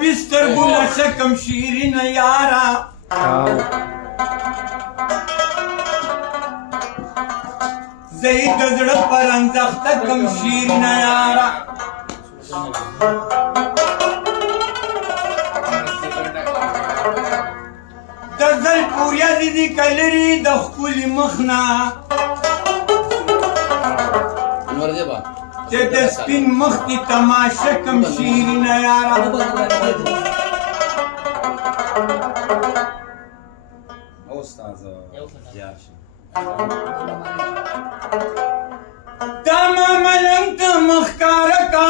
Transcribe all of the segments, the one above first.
बिस्तर बुला शकम शीरीन यारा जई गजड परांजाखत कम शीरीन यारा दजल पुरिया दीदी कलरी दखकुली मखना ते स्पिन मखती तमाशा कम शीरीन यारा दामा मलंग मखकार का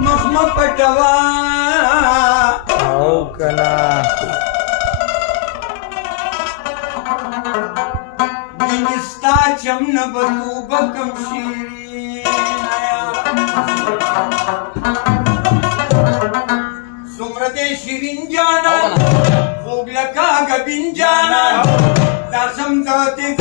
मखमा पटवा कना बिनिस्ता चमन बतू बकम शीरीन सुमरदे शीरीन जाना भोगला का गबिन जाना दासम दाते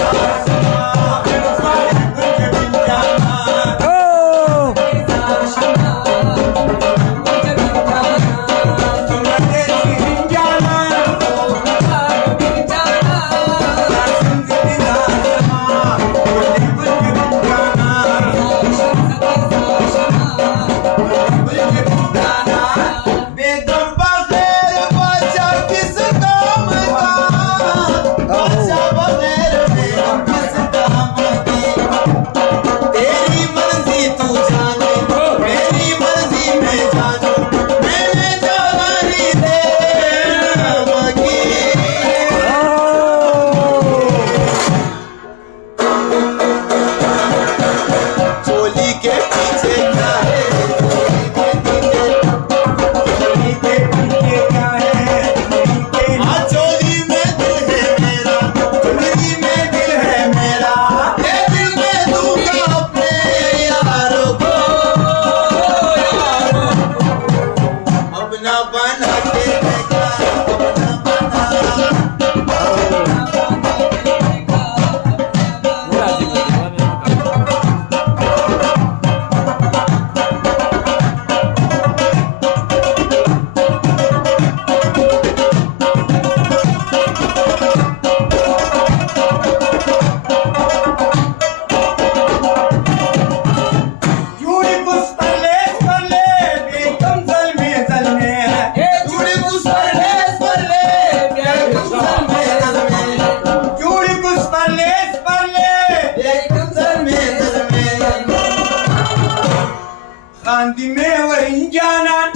Andi me warinjanan,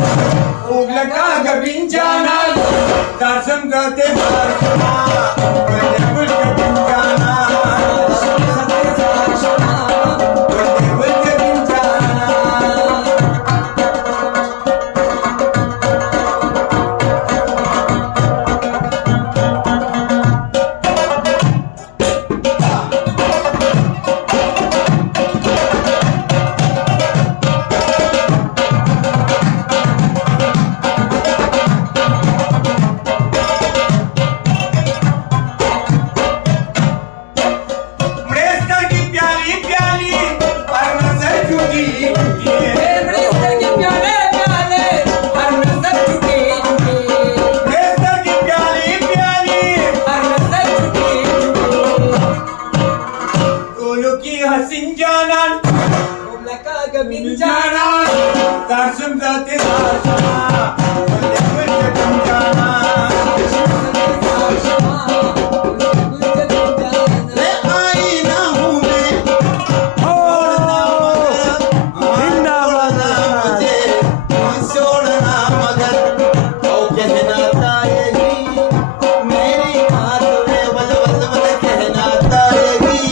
ogla ka gabinjanan, darsam gate darsana, gul gabinjana, gul gabinjana. Sinjanan, oblaka gabinjanan, darsum date darsana, gul gabinjana. Le aina hu mein, zindabad mujhe, छोड़ना मगर ओ कहना था यही, मेरी बात में बल बल बल कहना था यही.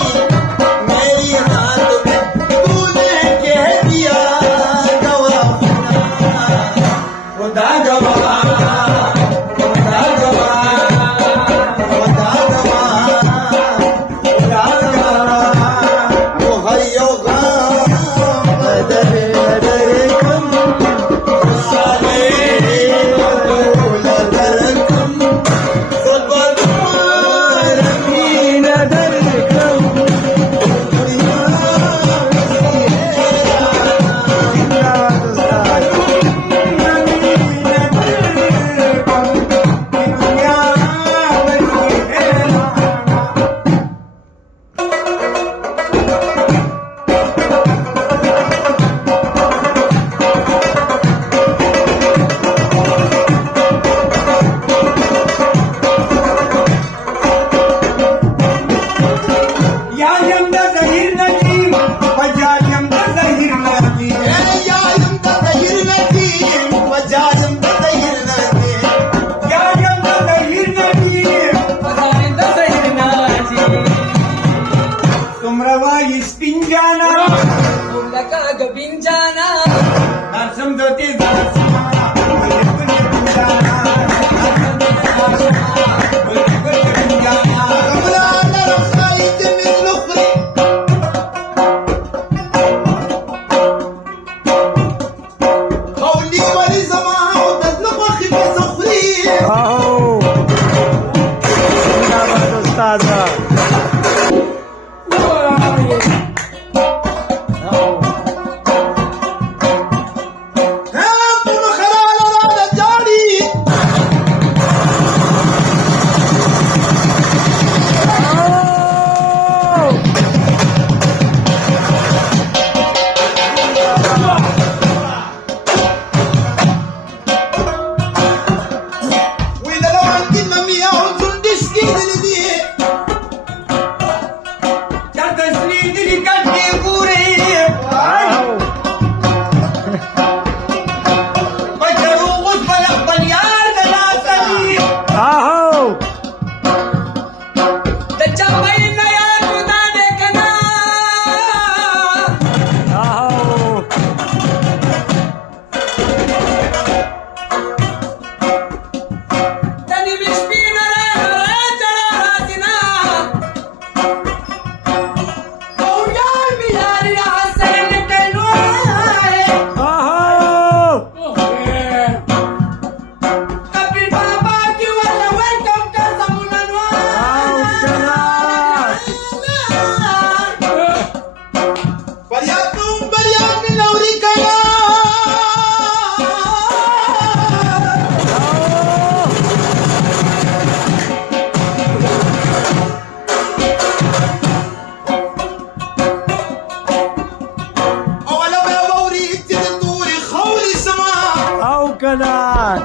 जाना बोलला का ग बिंजाना ना समजते जरा सुना बोले गुले गुंजाना बोले गुले गुंजाना कमला على رفايد من الأخرى قولي ولي زمان وتزلق أخي بسخرية अहो जिंदाबाद उस्ताद هات مخرال على جاري وإذا لو عندنا مياه وتندش كده لدي क्या तस्वीर दिली कटके पूरे बचरू उस बलक बलियार दला सली अहो त्याच्या बहिणीला या तुला देखना अहो त्यांनी विश्वीन रे जळा राजना औयार बिहारी हसन कलवाए अहो कपिल बाबा की वेलकम का برياتهم بريات من أوريكا أولا ما بوريك تدوري خولي سما अहो कनान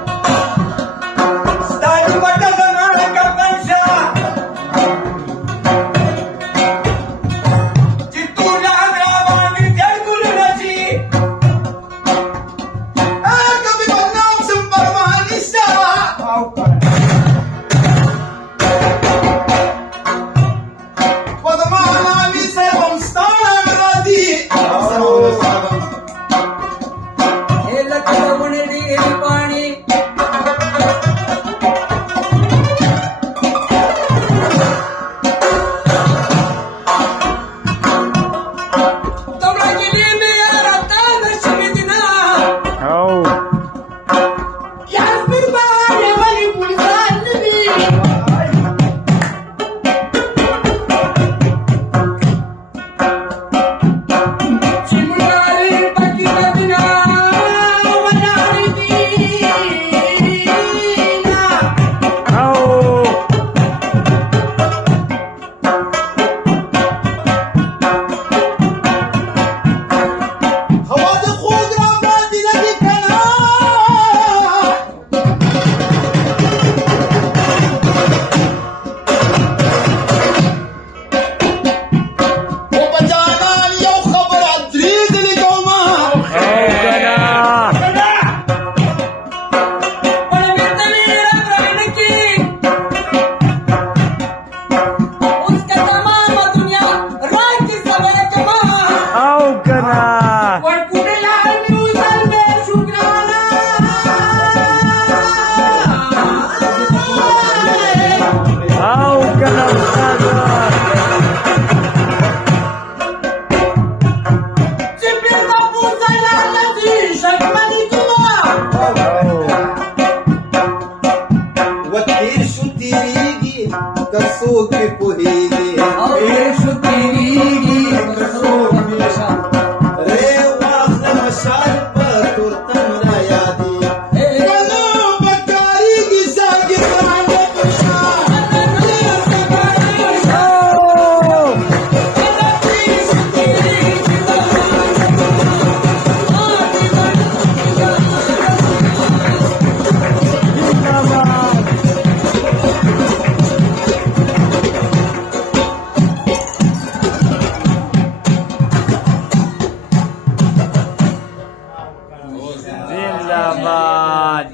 स्टाइल बटा जमाना का पंशा चित्तू रावानी जरगुल नची कभी बदनाम संपर महानिशा وضمعنا ميسا ومستانا مرادي हे लखनऊ डी पाणी तोरा गेली मी रता नशमिदिना अहो यार फिर बारे वाली पुलिसान नबी चिमुनारी पकी मदिना वनारी दीना अहो هوا خوب را باندې لګي کنا او بجانان یو خبر ادریز لګوما अहो कनान पण मित्रनी रंगण की उसका तमाम दुनिया रात की सवेरे जमा अहो कनान पण कुठे लाल न्यूजल में शुक्राना अहो कनान उस्ताद चिपी का पूछला नदी शकमनी तुला وتیر شو تیریږي کسو کې پوهیږي रे واخله مشال په تورتم را یادي کله بکاریږي ساګرانه پښا जिंदाबाद